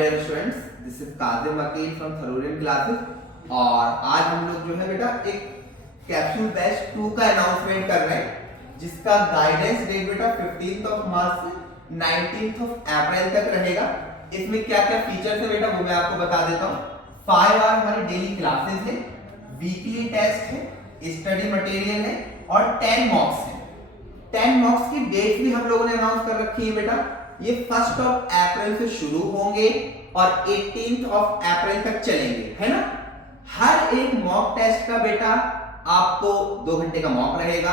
Dear students, this is Kazim Vakil from थरूरियन classes. और आज हम लोग जो है बेटा एक कैप्सूल बैच 2 का अनाउंसमेंट कर रहे हैं, जिसका गाइडेंस डेट बेटा 15 मार्च से 19 अप्रैल तक रहेगा। इसमें क्या क्या फीचर्स है बेटा वो मैं आपको बता देता हूँ। 5 आवर हमारी डेली क्लासेस है, वीकली टेस्ट है, स्टडी मटेरियल है और 10 मॉक्स है। 10 मॉक्स की डेट भी हम लोगों ने अनाउंस कर रखी है बेटा। ये 1 अप्रैल से शुरू होंगे और 18 अप्रैल तक चलेंगे, है ना। हर एक मॉक टेस्ट का बेटा आपको 2 घंटे का मॉक रहेगा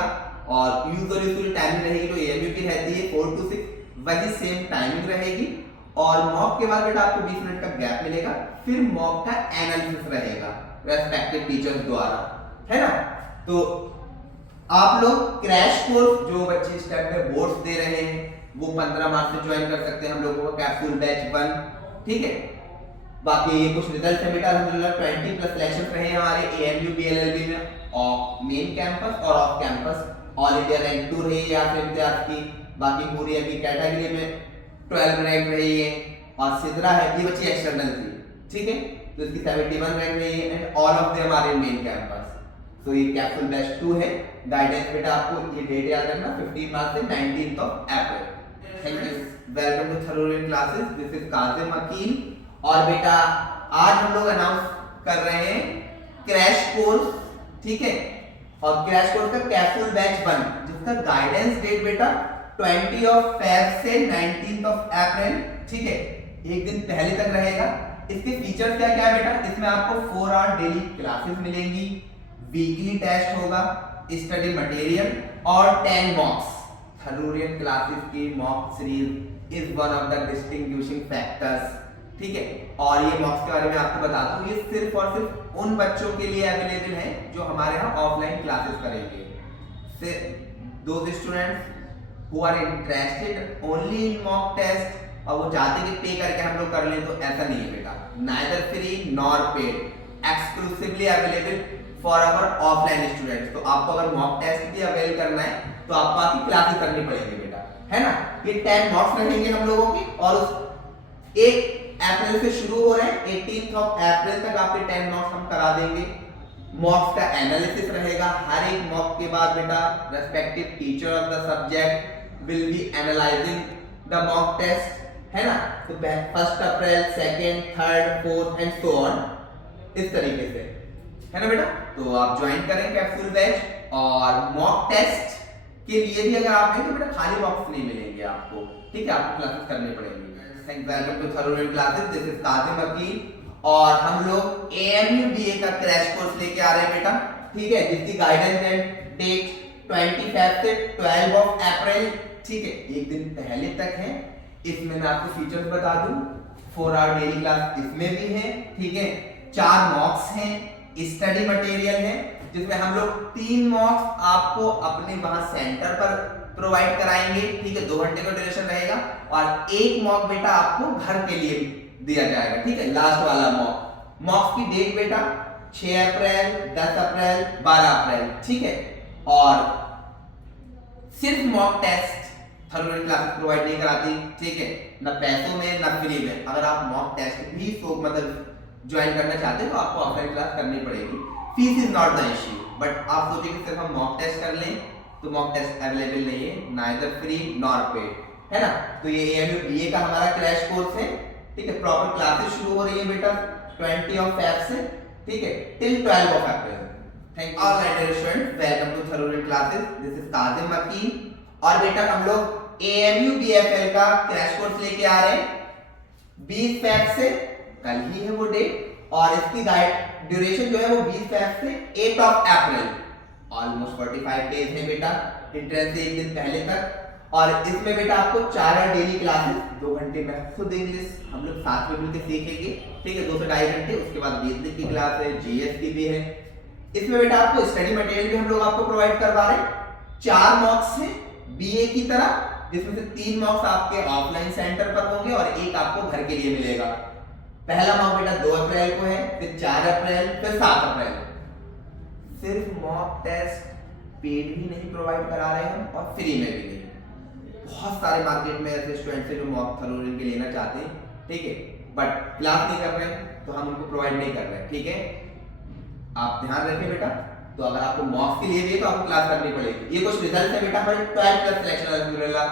और यूजुअली उसकी टाइमिंग रहेगी जो एएमयू की रहती है 4 to 6, वही सेम टाइमिंग रहेगी। और मॉक के बाद बेटा आपको 20 मिनट का गैप मिलेगा, फिर मॉक का एनालिसिस रहेगा रेस्पेक्टिव टीचर्स द्वारा, है ना। तो आप लोग क्रैश कोर्स जो बच्चे स्टेप में बोर्ड्स दे रहे हैं वो 15 मार्च से ज्वाइन कर सकते हैं हम लोगों का कैप्सूल बैच 1, ठीक है। बाकी कुछ रिजल्ट है बेटा, अल्हम्दुलिल्लाह 20+ सिलेक्शन रहे हैं हमारे एएमयू बीएलएलबी में और मेन कैंपस और off campus. All India rank 2 रही है या फिर इम्तियाज की। बाकी पूरी अभी कैटेगरी में 12 रैंक रही है और सिद्रा है, ये बच्ची एक्सटर्नल थी, ठीक है। तो इसकी 71 रैंक रही है and all of them are in main campus. तो ये कैप्सूल बैच 2 है। गाइडेंस बेटा आपको ये डेट याद रखना 15 मार्च से 19 अप्रैल। Thank you, welcome to Tharoorian classes, this is Kazim Vakil. और बेटा आज हम लोग अनाउंस कर रहे हैं क्रैश कोर्स, ठीक है। और क्रैश कोर्स का कैप्सूल बैच 1 जिसका गाइडेंस डेट बेटा 20 फेब से 19 अप्रैल, ठीक है, एक दिन पहले तक रहेगा। इसके फीचर्स क्या क्या है बेटा, इसमें आपको 4 आवर डेली क्लासेस मिलेंगी, वीकली टेस्ट होगा, स्टडी मटेरियल और 10 मॉक्स। थरूरियन क्लासेस की mock series is one of the distinguishing factors, ठीक है। और ये मॉक्स के बारे में आपको बताता हूँ, ये सिर्फ और सिर्फ उन बच्चों के लिए अवेलेबल है जो हमारे यहाँ ऑफलाइन क्लासेस करेंगे। Those students who are interested only in mock test और वो चाहते कि पे करके हम लोग कर लें, तो ऐसा नहीं है बेटा। Neither free nor paid, exclusively available for our offline students. तो आपको अगर मॉक टेस्ट भी अवेल करना है तो आपको आपकी क्लासेस करनी पड़ेगी बेटा, है ना। ये 10 मॉक्स रहेंगे हम लोगों के और उस 1 अप्रैल से शुरू हो रहे हैं, 18 अप्रैल तक आपके 10 मॉक्स हम करा देंगे। मॉक्स का एनालिसिस रहेगा, हर एक मॉक के बाद बेटा respective teacher of the subject will be analysing the mock test, है ना। तो 1 अप्रैल, 2nd, 3rd, 4th and so on, इस तरीके से, है ना बेटा। तो आप ज्वाइन करें कैप्सूल बैच। और मॉक टेस्ट के लिए भी अगर आप हैं तो बेटा खाली मॉक्स नहीं मिलेंगे आपको, ठीक है, आपको क्लासेस करनी पड़ेंगी। Welcome to Tharoorian classes, this is Kazim Vakil. और हम लोग एएमयू बीए का क्रैश कोर्स लेके आ रहे हैं बेटा, ठीक है, जिसकी गाइडेंस डेट 20 फेब से 12 अप्रैल, ठीक है, एक दिन पहले तक है। इसमें मैं आपको फीचर्स बता दूं, 4 आवर डेली क्लास इसमें भी है, ठीक है, 4 मॉक्स हैं, स्टडी मटेरियल है जिसमें हम लोग 3 मॉक्स आपको अपने वहां सेंटर पर प्रोवाइड कराएंगे, ठीक है, 2 घंटे का ड्यूरेशन रहेगा। और 1 मॉक बेटा आपको घर के लिए दिया जाएगा, ठीक है, लास्ट वाला मॉक। मॉक्स की डेट बेटा 6 अप्रैल, 10 अप्रैल, 12 अप्रैल, ठीक है। और सिर्फ मॉक टेस्ट थरूरियन क्लासेस प्रोवाइड नहीं कराती, ठीक है, ना पैसों में ना फ्री में। अगर आप मॉक टेस्ट भी मतलब ज्वाइन करना चाहते हैं तो आपको ऑफलाइन क्लास करनी पड़ेगी। Fees is not the issue, but आप सोचिए कि सिर्फ हम मॉक टेस्ट कर लें तो मॉक टेस्ट अवेलेबल नहीं है, नाइदर फ्री नॉर पेड, है ना। तो ये एएमयू बीए का हमारा क्रैश कोर्स है, ठीक है। प्रॉपर क्लासेस शुरू हो रही है बेटा 20 फेब से, ठीक है, till 12 April. Thank you all dear students, welcome to Tharoorian classes, this is Kazim Vakil. और बेटा हम लोग एएमयू बीएफएल का क्रैश कोर्स लेके आ रहे हैं 20 फेब से, कल ही है वो डेट। और इसकी गाइड ड्यूरेशन जो है वो 20 फेब से 8 अप्रैल, ऑलमोस्ट 45 डेज है बेटा, एंट्रेंस से एक दिन पहले तक। और इसमें बेटा आपको 4 आवर डेली क्लासेस, 2 घंटे में खुद इंग्लिश हम लोग साथ में मिलकर सीखेंगे, ठीक है, 2 से 2.5 घंटे। उसके बाद बेसिक की क्लास है, जीएस की भी है। इसमें बेटा आपको स्टडी मटेरियल भी हम लोग आपको प्रोवाइड करवा रहे हैं। 4 मॉक्स हैं बीए की तरह, जिसमें से 3 मॉक्स आपके ऑफलाइन सेंटर पर होंगे और 1 आपको घर के लिए मिलेगा। पहला मॉक बेटा 2 अप्रैल को है, फिर 4 अप्रैल, फिर 7 अप्रैल। सिर्फ मॉक टेस्ट पेड भी नहीं प्रोवाइड करा रहे हैं और फ्री में भी नहीं। बहुत सारे मार्केट में ऐसे स्टूडेंट्स हैं जो मॉक थरूरियन के लेना चाहते हैं, ठीक है, बट क्लास नहीं कर रहे हैं तो हम उनको प्रोवाइड नहीं कर रहे हैं, ठीक है। आप ध्यान रखिए बेटा। तो अगर आपको मॉक्स के लिए भी है तो आपको क्लास करनी पड़ेगी। ये कुछ रिजल्ट है बेटा हमारे 12 प्लस सिलेक्शन अल्हम्दुलिल्लाह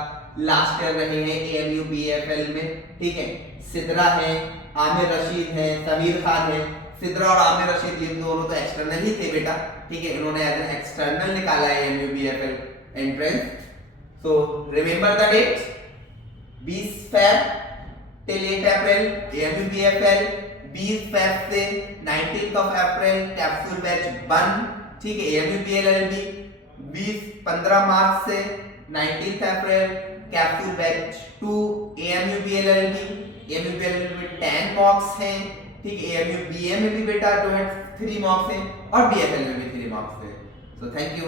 लास्ट ईयर रहे हैं AMU BFL में, ठीक है। सिद्रा है, आमिर रशीद है, समीर खान है। सिद्रा और आमिर रशीद ये दोनों तो एक्सटर्नल ही थे बेटा, ठीक है। इन्होंने एज एन एक्सटर्नल निकाला है AMU BFL entrance. So remember the date 20 Feb till 8 April AMU BFL, 20 Feb से 19 अप्रैल कैप्सूल बैच 1, ठीक है। AMU BLLB 15 मार्च से 19 अप्रैल कैप्सूल बैच 2, AMU BLLB में 10 मॉक्स हैं, ठीक है। AMU BA में भी बेटा जो है 3 मॉक्स हैं और BFL में भी 3 मॉक्स हैं। So thank you.